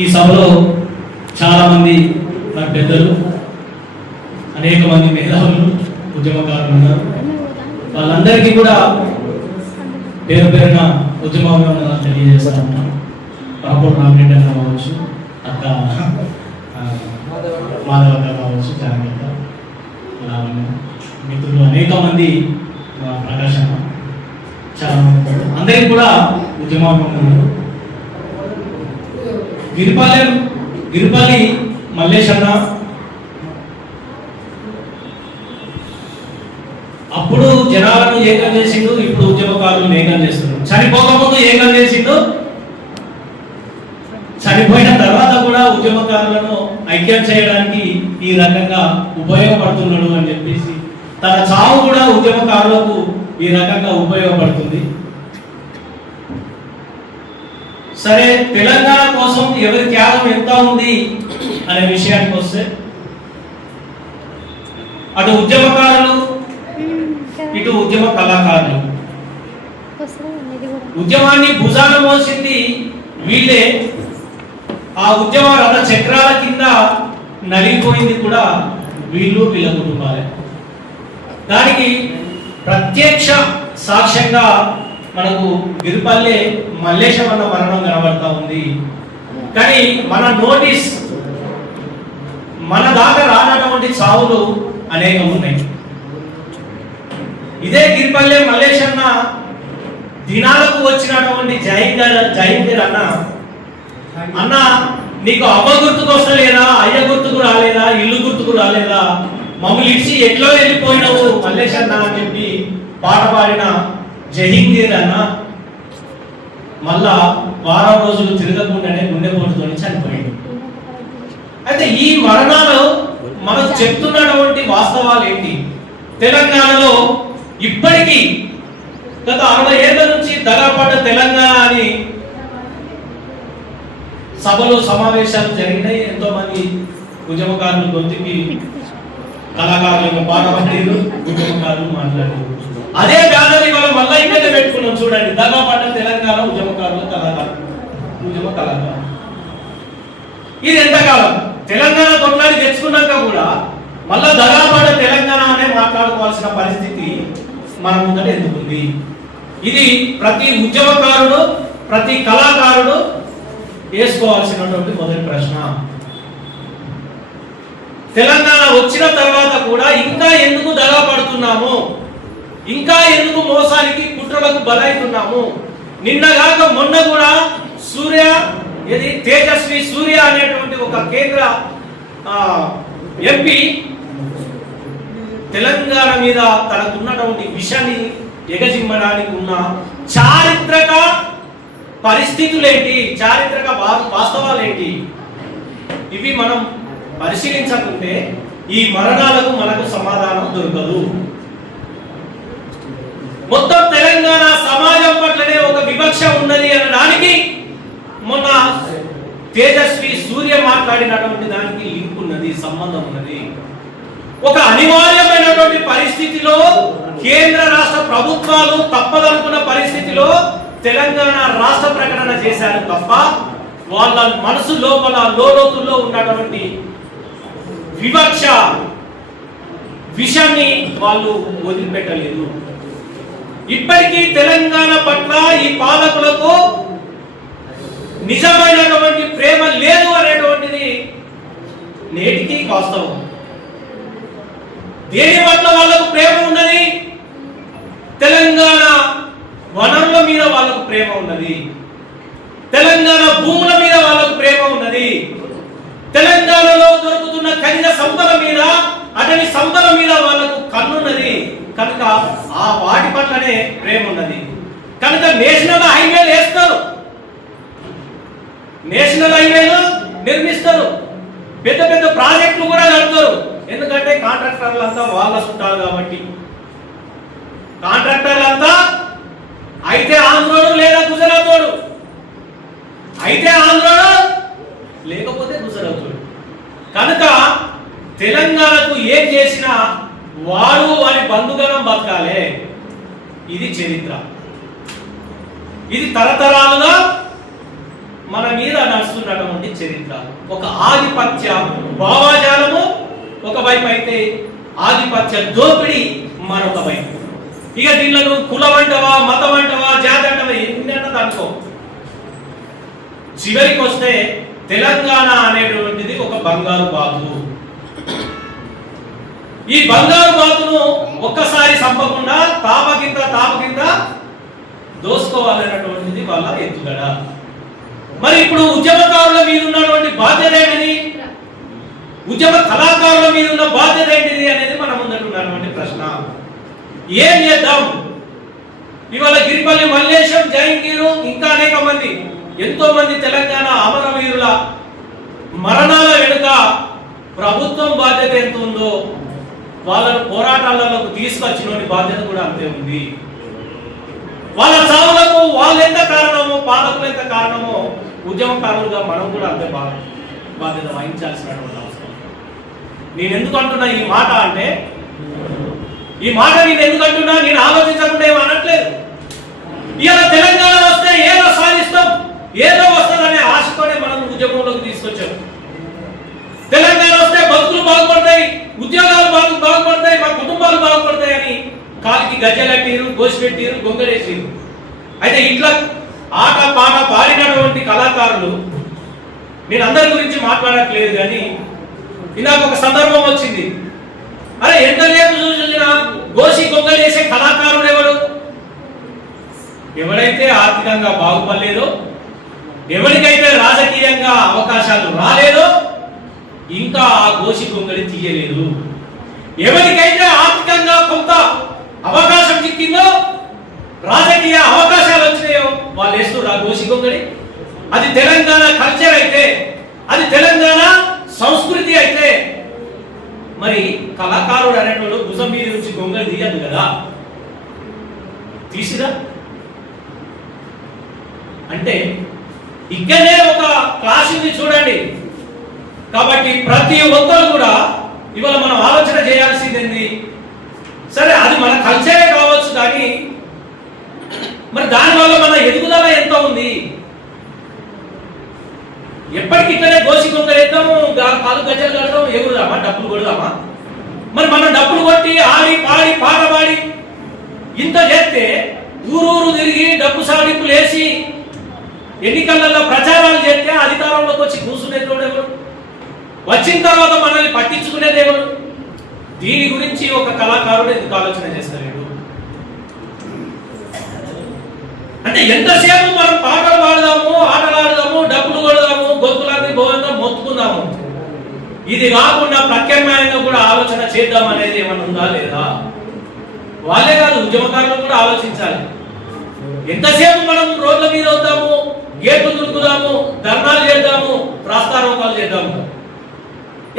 ఈ సభలో చాలామంది నా పెద్దలు, అనేక మంది మేధావులు, ఉద్యమకారులు ఉన్నారు. వాళ్ళందరికీ కూడా పేరు పేరున ఉద్యమాభివందనాలు తెలియజేస్తా ఉన్నాను. పాపూరు రామరెడ్డి అన్న కావచ్చు, అక్క మాధవక్క కావచ్చు, జానకక్క, లావణ్య, మిత్రులు అనేక మంది, ప్రకాశ్ అన్న, చాలా మంది, అందరికీ కూడా ఉద్యమాభివందనాలు. గిరిపల్లి మల్లేష్ అన్న అప్పుడు జనాలను ఏకం చేసిండు, ఇప్పుడు ఉద్యమకారులను ఏకం చేస్తున్నాడు. చనిపోకముందు ఏకం చేసిండు, చనిపోయిన తర్వాత కూడా ఉద్యమకారులను ఐక్యం చేయడానికి ఈ రకంగా ఉపయోగపడుతున్నాడు అని చెప్పేసి, తన చావు కూడా ఉద్యమకారులకు ఈ రకంగా ఉపయోగపడుతుంది. సరే, తెలంగాణ కోసం ఎవరి త్యాగం ఎంత ఉంది అనే విషయానికి వస్తే, అటు ఉద్యమకారులు, ఇటు ఉద్యమ కళాకారులు, ఉద్యమాన్ని భుజాన మోసింది వీళ్ళే. ఆ ఉద్యమ రథ చక్రాల కింద నలిగిపోయింది కూడా వీళ్ళు, వీళ్ళ కుటుంబాలే. దానికి ప్రత్యక్ష సాక్ష్యంగా మనకు గిరిపల్లి మల్లేశం అన్న మరణం కనబడతా ఉంది. కానీ మన నోటీస్, మన దాకా రానటువంటి చావులు అనేకం ఉన్నాయి. ఇదే గిరిపల్లి మల్లేశన్న దినాలకు వచ్చినటువంటి జయంకర్ అన్న నీకు అవ్వ గుర్తుకు వస్తలేదా, అయ్య గుర్తుకు రాలేదా, ఇల్లు గుర్తుకు రాలేదా, మమ్మల్ని ఇచ్చి ఎట్లా వెళ్ళిపోయినావు మల్లేశన్న అని చెప్పి పాట పాడిన జయంకర్ అన్న మళ్ళా వారం రోజులు తిరగకుండానే గుండెపోటుతో చనిపోయింది. అయితే ఈ మరణాలు మనకు చెప్తున్నటువంటి వాస్తవాలు ఏంటి? తెలంగాణలో ఇప్పటికీ గత 60 ఏళ్ల నుంచి దగాపడ్డ తెలంగాణ అని సభలు సమావేశాలు జరిగినాయి. ఎంతో మంది ఉద్యమకారులు గొంతుకి, కళాకారులు పాట పాడారు, ఉద్యమకారులు మాట్లాడారు. అదే బ్యానర్ ఇవాళ మళ్ళా ఇక్కడే పెట్టుకున్నాం. చూడండి, దగాపడ్డ తెలంగాణ ఉద్యమకారులు, ఉద్యమ కళాకారులు. ఇది ఎంతకాలం? తెలంగాణ కొట్లాడి తెచ్చుకున్నాక కూడా మళ్ళా దగాపడ్డ తెలంగాణ అనే మాట్లాడుకోవాల్సిన పరిస్థితి మన ముందట ఎందుకుంది? ఇది ప్రతి ఉద్యమకారుడు, ప్రతి కళాకారుడు వేసుకోవాల్సినటువంటి మొదటి ప్రశ్న. తెలంగాణ వచ్చిన తర్వాత కూడా ఇంకా ఎందుకు దగా పడుతున్నాము? ఇంకా ఎందుకు మోసానికి, కుట్రలకు బలైతున్నాము? నిన్నగాక మొన్న కూడా తేజస్వి సూర్య అనేటువంటి ఒక కేంద్ర ఎంపీ తెలంగాణ మీద తనకున్నటువంటి విషయాన్ని ఎగజిమ్మడానికి ఉన్న చారిత్రక పరిస్థితులేంటి, చారిత్రక వాస్తవాలేంటి, ఇవి మనం పరిశీలించకుంటే ఈ మరణాలకు మనకు సమాధానం దొరకదు. మొత్తం తెలంగాణ సమాజం పట్లనే ఒక వివక్ష ఉన్నది అనడానికి మొన్న తేజస్వి సూర్య మాట్లాడినటువంటి దానికి లింక్ ఉన్నది, సంబంధం ఉన్నది. ఒక అనివార్యమైనటువంటి పరిస్థితిలో కేంద్ర రాష్ట్ర ప్రభుత్వాలు తప్పదనుకున్న పరిస్థితిలో తెలంగాణ రాష్ట్ర ప్రకటన చేశారు తప్ప వాళ్ళ మనసు లోపల లోతుల్లో ఉన్నటువంటి వివక్ష విషయాన్ని వాళ్ళు వదిలిపెట్టలేదు. ఇప్పటికీ తెలంగాణ పట్ల ఈ పాలకులకు నిజమైనటువంటి ప్రేమ లేదు అనేటువంటిది నేటికి వాస్తవం. దేని పట్ల వాళ్ళకు ప్రేమ ఉన్నది? తెలంగాణ వనరుల మీద వాళ్ళకు ప్రేమ ఉన్నది, తెలంగాణ భూముల మీద వాళ్ళకు ప్రేమ ఉన్నది, తెలంగాణలో దొరుకుతున్న ఖనిజ సంపద మీద, అటవీ సంపద మీద వాళ్ళకు కన్నున్నది. కనుక ఆ వాటి పట్లనే ప్రేమ ఉన్నది. కనుక నేషనల్ హైవేలు వేస్తారు, నేషనల్ హైవేలు నిర్మిస్తారు, పెద్ద పెద్ద ప్రాజెక్టులు కూడా కడతారు. ఎందుకంటే కాంట్రాక్టర్లంతా వాళ్ళ చుట్టాలు కాబట్టి. కాంట్రాక్టర్లంతా అయితే ఆంధ్రోడు లేదా గుజరాతోడు, అయితే ఆంధ్రోడు లేకపోతే గుజరాతోడు. కనుక తెలంగాణకు ఏం చేసినా వాడు వారి బంధుగణం బతకాలే. ఇది చరిత్ర. ఇది తరతరాలుగా మన మీద నడుస్తున్నటువంటి చరిత్ర. ఒక ఆధిపత్య భావజాలము ఒకవైపు అయితే ఆధిపత్య దోపిడీ మరొక వైపు. ఇక దీనిలో కులం అంటవా, మతం అంటవా, జాతి అంటవా, ఎన్నైనా దానికో చివరికి వస్తే తెలంగాణ అనేటువంటిది ఒక బంగారు బాతు. ఈ బంగారు బాతును ఒక్కసారి సంపకుండా తాపకింత దోసుకోవాలనేటువంటిది వాళ్ళ ఎత్తుగడ. మరి ఇప్పుడు ఉద్యమకారుల మీద ఉన్నటువంటి బాధ్యత ఏంటిది, ఉద్యమ కళాకారుల మీద ఉన్న బాధ్యత ఏంటిది అనేది మన ముందున్నటువంటి ప్రశ్న. ఏం చేద్దాం? ఇవాళ గిరిపల్లి మల్లేశం, జయంగీరు, ఇంకా అనేక మంది, ఎంతో మంది తెలంగాణ అమరవీరుల మరణాల వెనుక ప్రభుత్వం బాధ్యత ఎంత ఉందో వాళ్ళను పోరాటాలకు తీసుకొచ్చిన బాధ్యత కూడా అంతే ఉంది. వాళ్ళ చావులకు వాళ్ళు ఎంత కారణమో, పాలకులు ఎంత కారణమో, ఉద్యమకారులుగా మనం కూడా అంతే బాధ్యత వహించాల్సినటువంటి అవసరం. నేను ఎందుకు అంటున్నా ఈ మాట అంటే, ఈ మాట నేను ఎందుకు అంటున్నా, నేను ఆలోచించకుండా ఏమీ అనట్లేదు. ఇవాళ తెలంగాణ వస్తే ఏదో సాధిస్తాం, ఏదో వస్తుందనే ఆశతోనే మనం ఉద్యమంలోకి తీసుకొచ్చాం. తెలంగాణ వస్తే బతుకులు బాగుపడతాయి, ఉద్యోగాలు బాగుపడతాయి, మా కుటుంబాలు బాగుపడతాయి అని కాలికి గజ్జెలట్టిరు, గోసిపెట్టిరు, గొంగలేసిరు. అయితే ఇట్లా ఆట పాట పాడినటువంటి కళాకారులు, నేను అందరి గురించి మాట్లాడట్లేదు కానీ ఇందాక ఒక సందర్భం వచ్చింది. అరే ఎంత లేదు చూసినా గోసి గొంగలేసే కళాకారుడు ఎవరు? ఎవరైతే ఆర్థికంగా బాగుపడలేదో, ఎవరికైతే రాజకీయంగా అవకాశాలు రాలేదో, ఇంకా ఆ గోసి గొంగళి తీయలేదు. ఎవరికైతే ఆర్థికంగా కొంత అవకాశం చిక్కిందో, రాజకీయ అవకాశాలు వచ్చినాయో, వాళ్ళు వేస్తున్నారు ఆ గోసి గొంగళి. అది తెలంగాణ కల్చర్ అయితే, అది తెలంగాణ సంస్కృతి అయితే, మరి కళాకారుడు అనేటువంటి భుజం మీద నుంచి గొంగళి తీయదు కదా, తీసిరా అంటే ఇక్కడనే ఒక క్లాస్ ఉంది చూడండి. కాబట్టి ప్రతి ఒక్కరు కూడా ఇవాళ మనం ఆలోచన చేయాల్సింది ఏంది, సరే అది మన కల్చరే కావచ్చు కానీ మరి దానివల్ల మన ఎదుగుదల ఎంత ఉంది? ఎప్పటికి ఇక్కడే గోసి గొంగలేద్దాము, కాలు గజ్జలు కడదాం, ఎగురుదామా, డబ్బులు కొడదామా? మరి మనం డబ్బులు కొట్టి ఆడి పాడి పాట పాడి ఇంత చేస్తే ఊరూరు తిరిగి డబ్బు సాధింపులు వేసి ఎన్నికలలో ప్రచారాలు చేస్తే అధికారంలోకి వచ్చి కూర్చునేది ఎవరు? వచ్చిన తర్వాత మనల్ని పట్టించుకునేది ఎవరు? దీని గురించి ఒక కళాకారుడు ఎందుకు ఆలోచన చేస్తలేడు? అంటే ఎంతసేపు మనం పాటలు పాడదాము, ఆటలు ఆడదాము, డబ్బులు కొడదాము, గొంతులాంటి భోజనం మొత్తుకుందాము, ఇది కాకుండా ప్రత్యామ్నాయంగా కూడా ఆలోచన చేద్దాం అనేది ఏమన్నా ఉందా లేదా? వాళ్ళే కాదు, ఉద్యమకారులు కూడా ఆలోచించాలి. ఎంతసేపు మనం రోడ్ల మీద వద్దాము, గేట్లు దులుకుదాము, ధర్నాలు చేద్దాము, రాస్తారోకాలు చేద్దాము.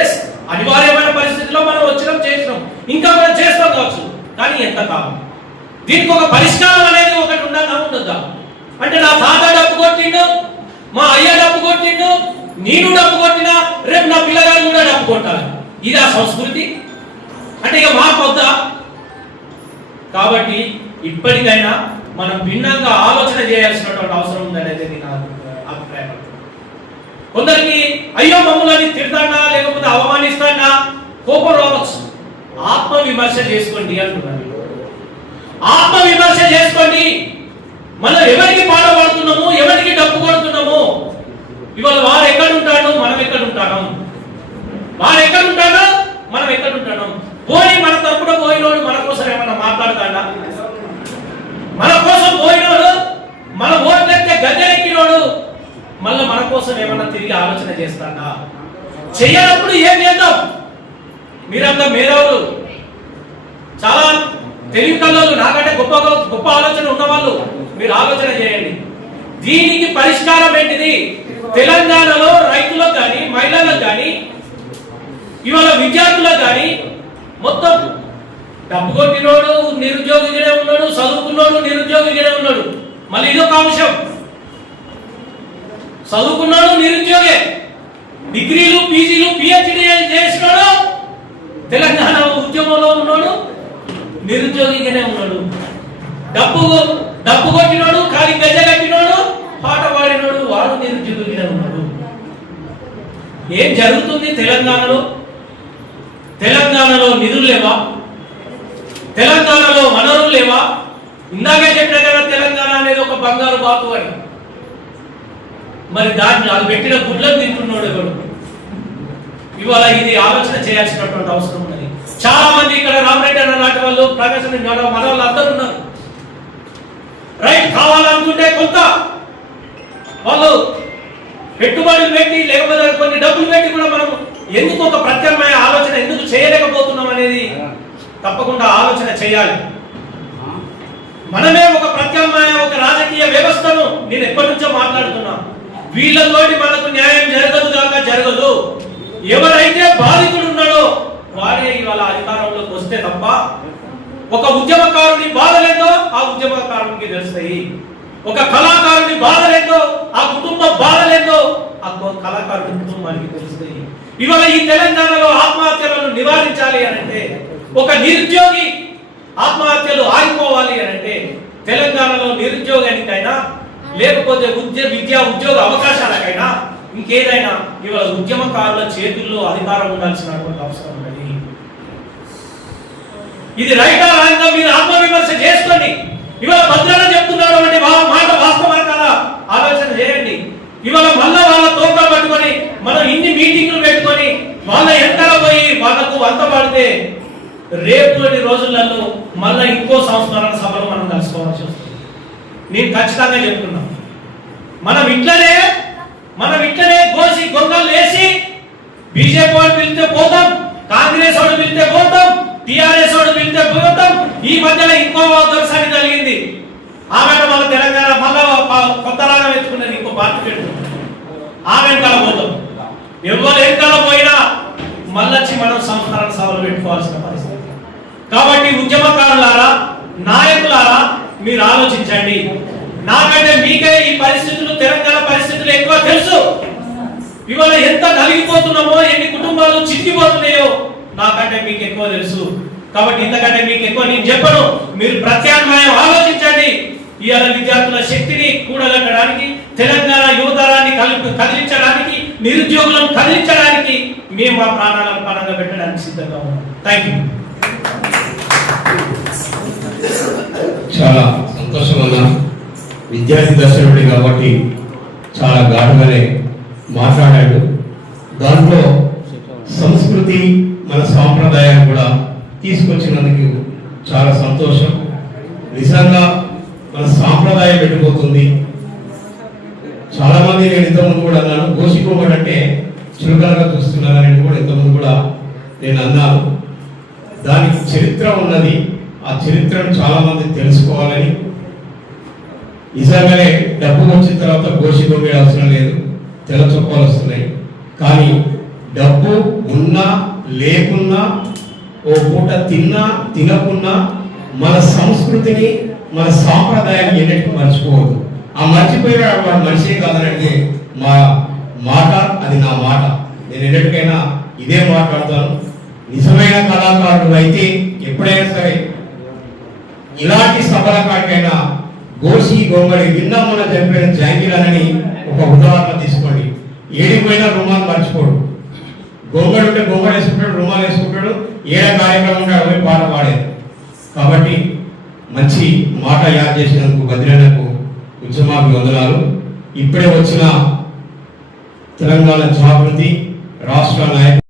ఎస్, అనివార్యమైన పరిస్థితిలో మనం వచ్చినాం, చేసినాం, ఇంకా మనం చేస్తాం కావచ్చు, కానీ ఎంత కాలం? దీనికి ఒక పరిష్కారం అనేది ఒకటి ఉండాలా, ఉండద్దా? అంటే నా తాత డబ్బు కొట్టిండు, మా అయ్య డబ్బు కొట్టిండు, నేను డబ్బు కొట్టినా రేపు నా పిల్లగాడు కూడా డబ్బు కొట్టాలి, ఇది ఆ సంస్కృతి? అంటే ఇక మా పొద్దా? కాబట్టి ఇప్పటికైనా మనం భిన్నంగా ఆలోచన చేయాల్సినటువంటి అవసరం ఉందనేది నేను అభిప్రాయపడుతున్నాను. కొందరికి అయ్యో మమ్మల్ని తిడతాడా లేకపోతే అవమానిస్తాడా కోపం రావచ్చు, ఆత్మవిమర్శ చేసుకోండి అంటున్నాను. ఆత్మవిమర్శ చేసుకోండి. మనం ఎవరికి పాట పాడుతున్నాము, ఎవరికి డబ్బు కొడుతున్నాము? ఇవాళ వారు ఎక్కడుంటాడు, మనం ఎక్కడుంటాం? వారు ఎక్కడుంటాడో మనం ఎక్కడుంటాం? పోయి మన తరపున పోయినోడు మన కోసం ఏమన్నా మాట్లాడతాడా? మన కోసం పోయినోడు, మన ఓట్లెత్తే గద్దెనెక్కినోడు మళ్ళీ మన కోసం ఏమన్నా తిరిగి ఆలోచన చేస్తాడా? చెయ్యనప్పుడు ఏం చేద్దాం? మీరంతా మేధావులు, చాలా తెలివి కళ్ళు, నాకంటే గొప్ప గొప్ప ఆలోచన ఉన్నవాళ్ళు, మీరు ఆలోచన చేయండి. దీనికి పరిష్కారం ఏంటిది? తెలంగాణలో రైతులకు కానీ, మహిళలకు కానీ, ఇవాళ విద్యార్థులకు కానీ మొత్తం డబ్బు కొట్టినోడు నిరుద్యోగిగానే ఉన్నాడు, చదువుకున్నాడు నిరుద్యోగిగానే ఉన్నాడు. మళ్ళీ ఇదొక అంశం, చదువుకున్నాడు నిరుద్యోగే, డిగ్రీలు పీజీలు పిహెచ్డి చేసినాడు, తెలంగాణ ఉద్యమంలో ఉన్నాడు, నిరుద్యోగిగానే ఉన్నాడు. డబ్బు కొట్టినోడు, ఖాళీ గజ్జ కట్టినోడు, పాట పాడినోడు, వాడు నిరుద్యోగి ఏం జరుగుతుంది తెలంగాణలో? తెలంగాణలో నిధులు లేవా? తెలంగాణలో వనరులు లేవా? ఇందాకే చెప్పిన కదా తెలంగాణ అనేది ఒక బంగారు బాతు అని. మరి దాన్ని అది పెట్టిన గుడ్లను తింటున్నాడు ఎవడు? ఇవాళ ఇది ఆలోచన చేయాల్సినటువంటి అవసరం ఉన్నది. చాలా మంది ఇక్కడ రామరెడ్డి అన్న లాంటి వాళ్ళు, ప్రకాశం మన వాళ్ళు అందరూ ఉన్నారు. రైట్ కావాలనుకుంటే కొంత వాళ్ళు పెట్టుబడులు పెట్టి, లేకపోతే కొన్ని డబ్బులు పెట్టి కూడా మనం ఎందుకు ఒక ప్రత్యామ్నాయ ఆలోచన ఎందుకు చేయలేకపోతున్నాం అనేది తప్పకుండా ఆలోచన చేయాలి. మనమే ఒక ప్రత్యామ్నాయ ఒక రాజకీయ వ్యవస్థను, నేను ఎప్పటి నుంచో మాట్లాడుతున్నా, వీళ్ళతోటి మనకు న్యాయం జరగదు కాక జరగదు. ఎవరైతే బాధితుడు ఉన్నాడో వాడే ఇవాళ అధికారంలోకి వస్తే తప్ప ఒక ఉద్యమకారుని బాధలేదో ఆ ఉద్యమకారునికి తెలుస్తాయి. ఒక కళాకారుని బాధలేదో ఆ కుటుంబ బాధలేదో ఆ కళాకారుని కుటుంబానికి తెలుస్తాయి. ఇవాళ ఈ తెలంగాణలో ఆత్మహత్యలను నివారించాలి అనంటే, ఒక నిరుద్యోగి ఆత్మహత్యలు ఆగిపోవాలి అనంటే, తెలంగాణలో నిరుద్యోగానికైనా లేకపోతే విద్యా ఉద్యోగ అవకాశాలకైనా ఇంకేదైనా ఇవాళ ఉద్యమకారుల చేతుల్లో అధికారం ఉండాల్సినటువంటి అవసరం ఉన్నది. ఇది రైటా రాంగా మీరు ఆత్మవిమర్శ చేసుకోండి. ఇవాళ భద్రత చెప్తున్నాడు అంటే మాట వాస్తవం కదా, ఆలోచన చేయండి. ఇవాళ మళ్ళా వాళ్ళ తోక పట్టుకొని మనం ఇన్ని మీటింగ్లు పెట్టుకొని వాళ్ళ వెనకాల పోయి వాళ్ళకు వంత పడితే రేపు రోజులలో మళ్ళా ఇంకో సంస్మరణ సభలు మనం కలుసుకోవాల్సి వస్తుంది. నేను ఖచ్చితంగా చెప్తున్నా, మనం ఇట్లనే కోసి గొంగలు వేసి బీజేపీ వాడు పిలిస్తే పోతాం, కాంగ్రెస్ వాడు పిలిస్తే పోతాం, టిఆర్ఎస్ వాడు పిలిస్తే పోతాం. ఈ మధ్యలో ఇంకో దొరసాని జరిగింది. ఆమె మన తెలంగాణ మళ్ళా కొత్త రాగం ఎత్తుకున్నది, ఇంకో పార్టీ పెట్టుకుంది. ఆమె వెనకాల పోతాం. ఎవరు వెనకాల పోయినా మళ్ళొచ్చి మనం సంస్మరణ సభలు పెట్టుకోవాల్సిన పరిస్థితి. కాబట్టి ఉద్యమకారులారా, నాయకులారా, మీరు ఆలోచించండి. నాకంటే మీకే ఈ పరిస్థితులు, తెలంగాణ పరిస్థితులు ఎక్కువ తెలుసు. ఇవాళ ఎంత నలిగిపోతున్నామో, ఎన్ని కుటుంబాలు చిక్కిపోతున్నాయో నాకంటే మీకు ఎక్కువ తెలుసు. కాబట్టి ఇంతకంటే మీకు ఎక్కువ నేను చెప్పను. మీరు ప్రత్యామ్నాయం ఆలోచించండి. ఇవాళ విద్యార్థుల శక్తిని కూడగట్టడానికి, తెలంగాణ యువతరాన్ని కదిలించడానికి, నిరుద్యోగులను కదిలించడానికి మేము మా ప్రాణాలను పరంగా పెట్టడానికి సిద్ధంగా ఉన్నాం. Thank you. చాలా సంతోషం అన్నా. విద్యార్థి దర్శకుడి కాబట్టి చాలా ఘాటుగానే మాట్లాడాడు. దాంట్లో సంస్కృతి, మన సాంప్రదాయాన్ని కూడా తీసుకొచ్చినందుకు చాలా సంతోషం. నిజంగా మన సాంప్రదాయం పెట్టిపోతుంది. చాలా మంది, నేను ఇంతకుముందు కూడా అన్నాను, గోసికోమడి అంటే చులకనగా చూస్తున్నారని కూడా ఇంతకుముందు కూడా నేను అన్నాను. దానికి చరిత్ర ఉన్నది. ఆ చరిత్రను చాలా మంది తెలుసుకోవాలని, నిజంగానే డబ్బు వచ్చిన తర్వాత గోసికోమడి అవసరం లేదు, తెల్ల చొక్కాలు వస్తున్నాయి. కానీ డబ్బు ఉన్నా లేకున్నా, ఓ పూట తిన్నా తినకున్నా, మన సంస్కృతిని, మన సాంప్రదాయాన్ని ఎన్నిటికీ మర్చిపోవద్దు. ఆ మర్చిపోయిన వాడు మనిషే కాదనంటే మా మాట, అది నా మాట. నేను ఎన్నిటికైనా ఇదే మాట్లాడతాను. నిజమైన కళాకారుడు అయితే ఎప్పుడైనా సరే ఇలాంటి సభల కాడికైనా గోసి గొంగళి విన్నమున చనిపోయిన జాంగిరాలని ఒక ఉదాహరణ తీసుకోండి. ఏడిపోయినా రుమాలు మర్చిపోడు. గొంగడు ఉంటే గొంగడు వేసుకుంటాడు, రుమాలు వేసుకుంటాడు, ఏడ కార్యక్రమం ఉంటే అవి పాట పాడేది. కాబట్టి మంచి మాట యాద్ చేసినందుకు బద్రీనకు ఉద్యమాభివందనాలు. ఇప్పుడే వచ్చిన తెలంగాణ జాగృతి రాష్ట్ర నాయకులు